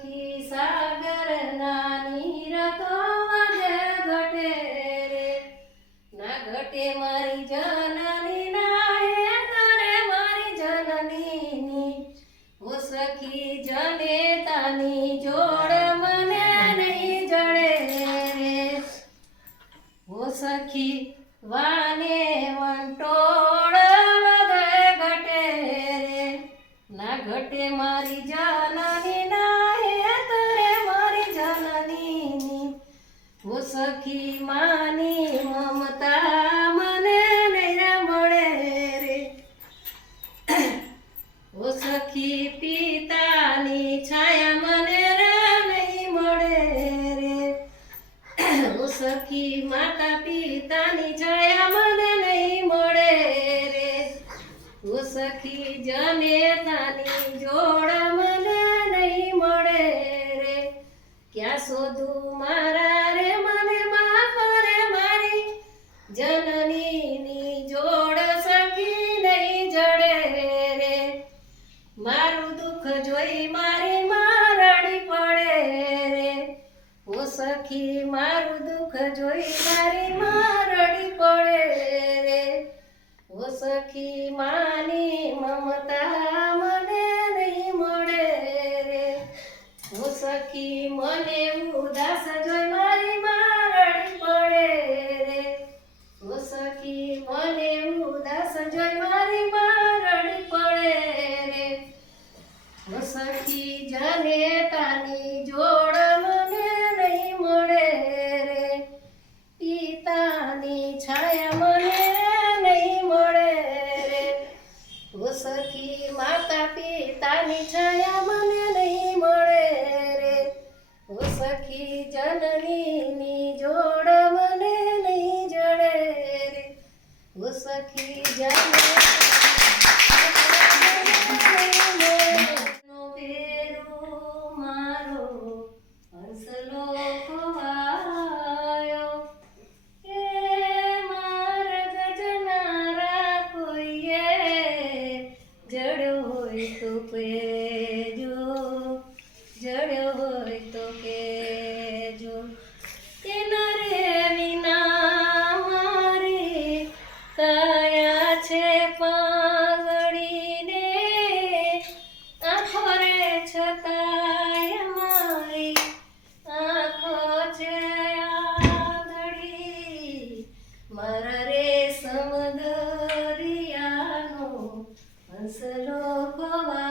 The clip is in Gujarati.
સખી સાગર નાની રતો વડે ઘટે રે. ના ઘટે મારી જનની, ના હે કરે મારી સખી જને તાની સખી માતા પિતાની છાયા મને નહીં મળે રે. ઓ સખી, જનેતાની જોડા મને નહીં મળે રે. ક્યાં શોધું મારા રે? મને માફ રે મારી. જનનીની જોડ સખી નહીં જડે રે. મારું દુઃખ જોઈ મારી મારડી પડે રે. ઓ સખી, મારું દુઃખ જોઈ મારી મારડી પડે રે. ઓ સખી, માની મમતા મને નહીં મળે રે. ઓ સખી, મને ઉદાસ જોઈ મારી મારડી પડે રે. ઓ સખી, મને ઉદાસ જોઈ મારી મારડી પડે રે. ઓ સખી, જને તાની જોડ પિતાની છાયા મને સુપે જો જડ્યો Tirou.